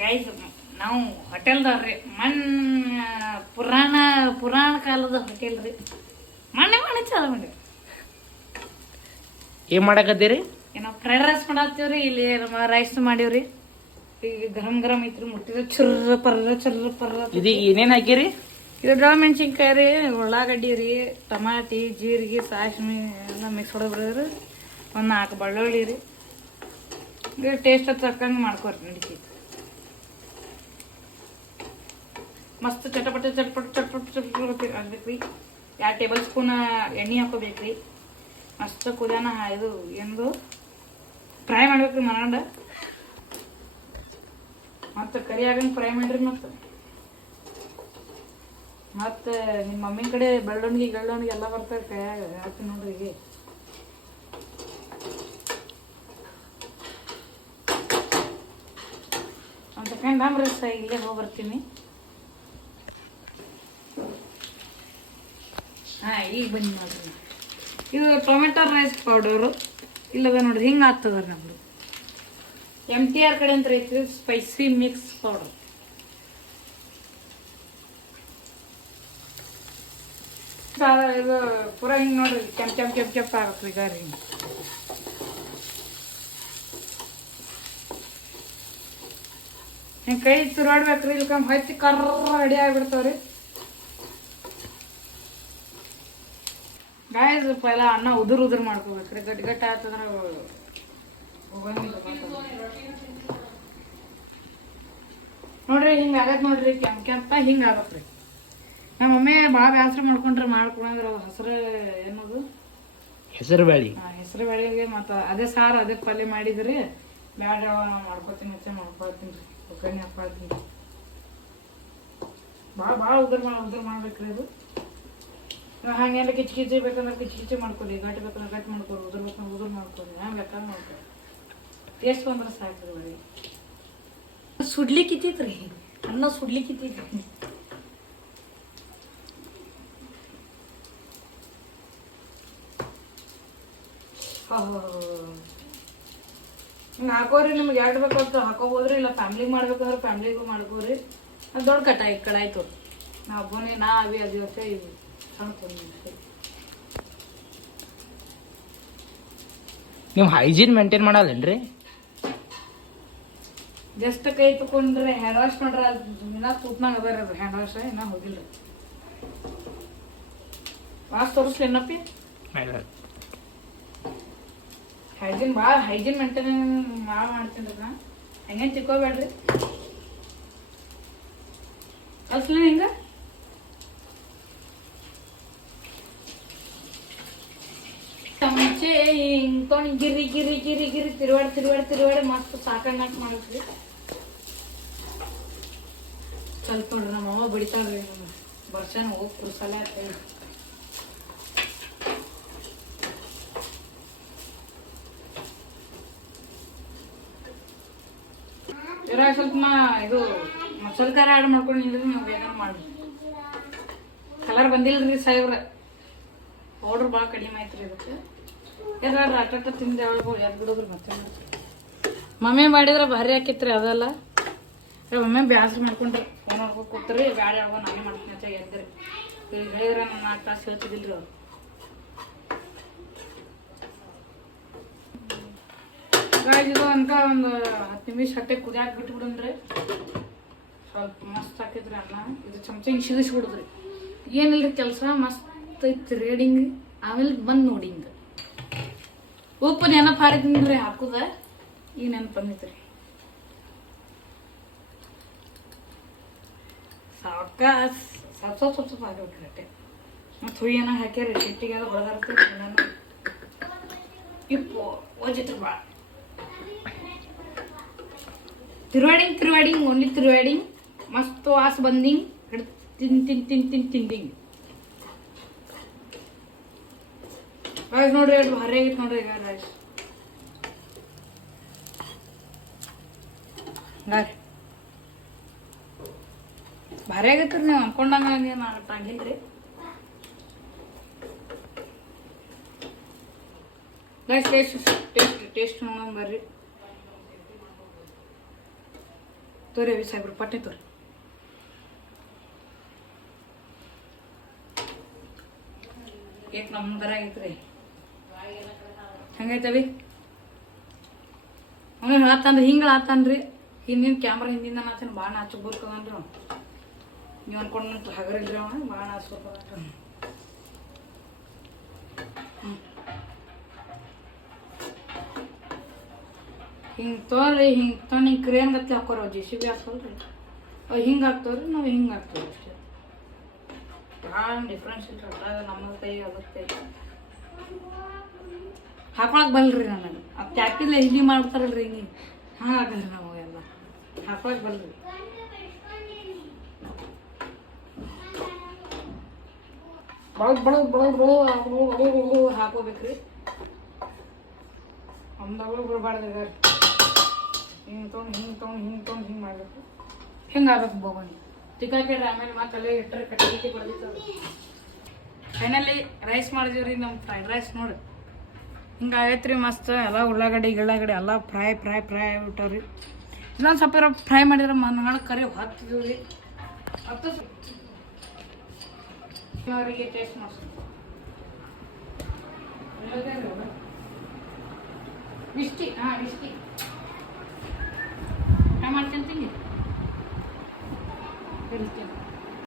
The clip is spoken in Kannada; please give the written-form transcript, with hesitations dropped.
ಗೈಸ್ ನಾವು ಹೋಟೆಲ್ದವ್ರಿ ಪುರಾಣ ಕಾಲದ ಹೋಟೆಲ್ ರೀ ಮಣ್ಣೆ ಚಾಲ ಮಾಡಿ ಏನ್ ಮಾಡಕತ್ತೀರಿ? ಏನೋ ಫ್ರೈಡ್ ರೈಸ್ ಮಾಡತ್ತೀವ್ರಿ. ಇಲ್ಲಿ ನಮ್ಮ ರೈಸ್ ಮಾಡೀವ್ರಿ. ಈಗ ಗರಂ ಐತ್ರಿ. ಮುಟ್ಟಿದ್ರೆ ಚುರ್ರ ಪರ್ರ ಇದು ಏನೇನ್ ಹಾಕಿರಿ? ಇದು ಡ್ರಾ ಮೆಣಸಿನ್ಕಾಯಿ ರೀ, ಉಳ್ಳಾಗಡ್ಡಿ ರೀ, ಟಮಾಟಿ, ಜೀರಿಗೆ, ಸಾಸಿವೆ ಎಲ್ಲ ಮಿಕ್ಸ್ ಹೊಡೆದ್ರಿ. ಒಂದು 4 ಬೆಳ್ಳುಳ್ಳಿ ರೀ. ಇದು ಟೇಸ್ಟ್ ತಕ್ಕಂಗೆ ಮಾಡ್ಕೊರಿ ನಡೀತೈತಿ. ಮಸ್ತ್ ಚಟಪಟ ಹಾಕ್ಬೇಕ್ರಿ. 2 ಟೇಬಲ್ ಸ್ಪೂನ್ ಎಣ್ಣೆ ಹಾಕೋಬೇಕ್ರಿ. ಮಸ್ತ್ ಕುದಿಯಾನ ಇದು ಏನದು ಫ್ರೈ ಮಾಡ್ಬೇಕ್ರಿ ಮನಗಂಡ. ಮತ್ತು ಕರಿ ಆಗಂಗೆ ಫ್ರೈ ಮಾಡ್ರಿ. ಮತ್ತು ನಿಮ್ಮ ಮಮ್ಮಿ ಕಡೆ ಬೆಳ್ಳುಳ್ಳಿ ಎಲ್ಲ ಬರ್ತದೆ ಕೈಯಾಗ ಹಾಕಿ ನೋಡ್ರಿ. ಈಗ ಒಂದು ಸೆಕೆಂಡ್ ರಸ ಇಲ್ಲೇ ಹೋಗಿ ಬರ್ತೀನಿ. ಈಗ ಬನ್ನಿ ನೋಡ್ರಿ. ಇದು ಟೊಮೆಟೊ ರೈಸ್ ಪೌಡರು ಇಲ್ಲದ ನೋಡ್ರಿ. ಹಿಂಗೆ ಆಗ್ತದ ನಮ್ದು MTR ಕಡೆ ಅಂತ ಐತ್ರಿ ಸ್ಪೈಸಿ ಮಿಕ್ಸ್ ಪೌಡರ್. ಇದು ಪೂರ ಹಿಂಗೆ ನೋಡ್ರಿ ಕೆಂಪ್ ಆಗತ್ರಿ. ಈಗ ರೀ ಹಿಂಗೆ ಕೈ ತುರಾಡ್ಬೇಕ್ರಿ. ಇಲ್ಕ ಹಚ್ಚಿ ಕರ್ರ ರೆಡಿ ಆಗಿಬಿಡ್ತಾವ್ರಿ. ಗಾಯಸ್ ಪೈಲ ಅನ್ನ ಉದುರು ಮಾಡ್ಕೋಬೇಕ್ರಿ. ಗಟ್ಟಿ ಆಗ್ತದ್ರ ನೋಡ್ರಿ. ಹಿಂಗ ಆಗತ್ ನೋಡ್ರಿ. ಕೆಂಪ ಹಿಂಗ ಆಗತ್ರಿ. ನಮ್ಮ ಮಮ್ಮಿ ಭಾಳ ಬ್ಯಾಸರ ಮಾಡ್ಕೊಂಡ್ರೆ ಮಾಡ್ಕೊಂಡ್ರ ಹೆಸರು ಏನದು ಹೆಸರು ಬ್ಯಾಳಿ. ಹೆಸರು ಬ್ಯಾಳಿಗೆ ಮತ್ತು ಅದೇ ಸಾರು ಅದೇ ಪಲ್ಯ ಮಾಡಿದ್ರಿ. ಬ್ಯಾಡ ನಾವು ಮಾಡ್ಕೊತೀನಿ ಮಾಡ್ಕೊಳ್ತೀನಿ ರೀ. ಒಗ್ಗರಣೆ ಹಾಕೊಳ್ತೀನಿ. ಭಾಳ ಉದುರು ಮಾಡ್ಬೇಕ್ರಿ. ಅದು ಹಂಗೆಲ್ಲ ಕಿಚ್ಚಿ ಬೇಕಂದ್ರೆ ಕಿಚ್ಚಿ ಮಾಡ್ಕೊರಿ. ಗಟ್ಟಿ ಬೇಕಂದ್ರೆ ಗಟ್ಟಿ ಮಾಡ್ಕೊರಿ. ಉದುರು ಬೇಕಂದ್ರೆ ಉದುರು ಮಾಡ್ಕೊರಿ. ಹ್ಯಾಂಗ ಬೇಕಾದ್ರೆ ಮಾಡ್ಕೊರಿ. ಟೇಸ್ಟ್ ಬಂದ್ರೆ ಸಾಕ್ರಿ. ಬರೀ ಸುಡ್ಲಿಕ್ಕಿತ್ತೈತ್ರಿ. ಅನ್ನ ಸುಡ್ಲಿಕ್ಕಿತ್ತೈತ್ರಿ. ಹಿಂಗೆ ಹಾಕೋರಿ. ನಿಮ್ಗೆ ಎರಡು ಬೇಕಾಗ್ತ ಹಾಕೋಬೋದ್ರಿ. ಇಲ್ಲ ಫ್ಯಾಮ್ಲಿಗೆ ಮಾಡ್ಬೇಕಂದ್ರೆ ಫ್ಯಾಮ್ಲಿಗೂ ಮಾಡ್ಕೋರಿ. ಅದು ದೊಡ್ಡ ಕಡಾಯಿ ತೋರಿ. ನಾವು ಬೋನಿ ಅದಿವತ್ತೆ ಇವು ನೀವು ಹೈಜೀನ್ ಮೇಂಟೈನ್ ಮಾಡಲ್ಲೇನ್ರಿ? ಜಸ್ಟ್ ಕೈ ತಕೊಂಡ್ರೆ ಹ್ಯಾಂಡ್ ವಾಶ್ ಮಾಡ್ರೆ ಇನ್ನ ತೂತ್ನಾಗ ಅದಾರ. ಅದು ಹ್ಯಾಂಡ್ ವಾಶ್ ಇನ್ನ ಹೋಗಿಲ್ಲ. ವಾಶ್ ತೋರಿಸ್ಲೇನಪ್ಪಿ? ಹೈಜೀನ್ ಮೇಂಟೈನ್ ಮಾಡ್ತೀನಿ. ನಾ ಹಂಗೇನು ತಿಕ್ಕೋಬೇಡ್ರಿ. ಕಲ್ಸ್ಲೇನ ಹಿಂಗ ಚಮಚೆ ಹಿಂಗ್ ತೊಗೊಂಡು ಗಿರಿ ತಿರುವಾಡಿ ಮಸ್ತ್ ಸಾಕಣ್ಣಾಕ್ ಮಾಡ್ರಿ. ಸ್ವಲ್ಪ ನೋಡ್ರಿ. ನಮ್ಮ ಅವ್ವ ಬಿಡ್ತಾಳ್ರಿ. ವರ್ಷನ ಹೋಗಿ ಕುರ್ಸಲ್ಲ ಅಂತ ಹೇಳಿ. ಇದ್ರಾಗ ಸ್ವಲ್ಪ ಇದು ಮಸಾಲೆ ಖಾರ ಆ್ಯಡ್ ಮಾಡ್ಕೊಂಡು ನಿಂದ್ರೆ ನೀವು ಬೇಗ ಮಾಡ್ರಿ. ಕಲರ್ ಬಂದಿಲ್ರಿ ಸಾಹೇಬ್ರ. ಪೌಡ್ರ್ ಭಾಳ ಕಡಿಮೆ ಆಯ್ತು ಇದಕ್ಕೆ. ಯಾರು ಅಟ್ಟ ತಿಂದು ಯಾವ್ದು ಬಿಡೋದ್ರಿ. ಮತ್ತೆ ಮಮ್ಮಿ ಮಾಡಿದ್ರೆ ಭಾರಿ ಹಾಕಿತ್ರಿ. ಅದೆಲ್ಲ ಮಮ್ಮಿ ಬ್ಯಾಸ್ರ ಮಾಡ್ಕೊಂಡ್ರಿ. ಫೋನ್ ನೋಡ್ಕೊಂಡು ಕೂತ್ರಿ. ಬ್ಯಾಡ ಯಾವಾಗ ನಾನೇ ಮಾಡ್ತೀನಿ ಅಂತ ಎದ್ರಿ. ಈಗ ಹೇಳಿದ್ರೆ ನಾನು 4 ತಾಸು ಹೇಳ್ತಿದ್ದಿಲ್ರಿ ಅವ್ರು. ಇದು ಅನ್ಕ ಒಂದು 10 ನಿಮಿಷ ಹಟ್ಟೆ ಕುದಿಯಾಕ ಬಿಟ್ಬಿಡಂದ್ರಿ. ಸ್ವಲ್ಪ ಮಸ್ತ್ ಹಾಕಿದ್ರಿ ಅನ್ನ. ಇದು ಚಮಚ ಹಿಂಗೆ ಸಿಗಿಸ್ಬಿಡುದ್ರಿ. ಏನಿಲ್ರಿ ಕೆಲಸ ಮಸ್ತ್ ಐತಿ. ರೇಡಿಂಗ್ ಆಮೇಲೆ ಬಂದು ನೋಡಿ. ಹಿಂಗೆ ಉಪ್ಪು ನೆನಪು ಹಾರಿದ್ರಿ ಹಾಕುದ. ಈಗ ನೆನಪು ಬಂದಿತ್ರಿ. ಸಾಕ ಸ್ವಲ್ಪ ಹಾಕ್ಬೇಕ್ರಿ ಅಟ್ಟೆ. ಮತ್ತು ಹುಯ್ಯನ ಹಾಕ್ಯಾರಿ. ಹಿಟ್ಟಿಗೆಲ್ಲ ಹೊಡೆದಾರ್ತಿ. ಇಪ್ಪು ಓಜಿತ್ರಿ ಭಾಳ. ತಿರುವಾಡಿಂಗ್ ಓನ್ಲಿ ತಿರುವಾಡಿಂಗ್. ಮಸ್ತ್ ವಾಸ ಬಂದಿಂಗ್. ತಿಂದಿಂಗ್ ರೈಸ್ ನೋಡ್ರಿ. ಅದು ಭಾರಿ ಆಗೈತೆ ನೋಡ್ರಿ. ಈಗ ರೈಸ್ ಭಾರಿ ಆಗೈತ್ರಿ. ನೀವು ಅನ್ಕೊಂಡಂಗ ಆಗಿಲ್ರಿ. ಟೇಸ್ಟ್ ನೋಡೋಣ ಬರ್ರಿ. ತೋರಿ ಅವಿ ಸಾಹೇಬ್ರು ಪಟ್ಟೆ ತೋರಿ. ಏಕ್ ನಮ್ದರ ಆಗೈತ್ರಿ. ಹೆಂಗೈತವಿ ಅವನು ಹೇಳತ್ತಂದ್ರೆ ಹಿಂಗೆ ಆತನ್ರಿ. ಹಿಂದಿನ ಕ್ಯಾಮ್ರಾ ಹಿಂದಿಂದ ಆತನ ಭಾಳ ನಾಚಕ್ ಬರ್ತದನ್ರಿ ಅವ. ನೀವು ಅನ್ಕೊಂಡು ಹಗರಿಲ್ರಿ ಅವ ಭಾಳ ನಾಚ್ಬೇಕನ್ರಿ. ಹಿಂಗೆ ತೋರಿ ಹಿಂಗೆ ತೊಗೊಂಡು ಹಿಂಗೆ ಕ್ರೇನ್ ಗತ್ಲೆ ಹಾಕೋರಿ. ಅವು JCB ಹಾಕೋಲ್ರಿ, ಅವು ಹಿಂಗೆ ಹಾಕ್ತವ್ರಿ, ನಾವು ಹಿಂಗೆ ಹಾಕ್ತೇವೆ ಅಷ್ಟೇ. ಭಾಳ ಡಿಫ್ರೆನ್ಸ್ ಇಲ್ರಿ ಅದ್ರಾಗ. ನಮ್ಮ ಕೈ ಅದ್ರ ಕೈ ಹಾಕೊಳಕ್ ಬಲ್ರಿ ನನಗೆ. ಅದು ಟ್ಯಾಕ್ಟಿಲ್ಲ ಇಲ್ಲಿ ಮಾಡ್ತಾರಲ್ರಿ ಹಿಂಗೆ ಹಾಗಲ್ರಿ ನಮಗೆಲ್ಲ ಹಾಕೊಳಕ್ ಬಲ್ರಿ. ಬಳಗ್ ಹಾಕೋಬೇಕ್ರಿ. ನಮ್ದಗಳು ಬಿಡಬಾರ್ದು. ಹಿಂಗೆ ತೊಗೊಂಡು ಹಿಂಗೆ ಮಾಡಬೇಕು. ಹಿಂಗೆ ಆಗ್ಬೇಕು ಬೋಗಣಿ ತಿಕ್ಕಾಕಿಡ್ರಿ. ಆಮೇಲೆ ಮತ್ತೆ ಅಲ್ಲೇ ಇಟ್ಟರೆ ಕಟ್ಟಿ ಬರ್ದಿತ್ತು. ಫೈನಲಿ ರೈಸ್ ಮಾಡಿದೀವಿ ರೀ. ನಮ್ಮ ಫ್ರೈಡ್ ರೈಸ್ ನೋಡಿ ಹಿಂಗೆ ಆಗೈತೆ ರೀ ಮಸ್ತ್. ಎಲ್ಲ ಉಳ್ಳಾಗಡ್ಡಿ ಎಲ್ಲ ಫ್ರೈ ಆಗ್ಬಿಟ್ಟವ್ರಿ. ಇನ್ನೊಂದು ಸ್ವಲ್ಪ ಫ್ರೈ ಮಾಡಿದ್ರೆ ಮನ್ಗಳ ಕರಿ ಹತ್ತಿದೀವಿ ರೀ. ಅವರಿಗೆ ಟೇಸ್ಟ್ ಮಾಡಿಸ್ತೀವಿ. ಇಷ್ಟಿ ಫ್ರೈ ಮಾಡ್ತೀನಿ.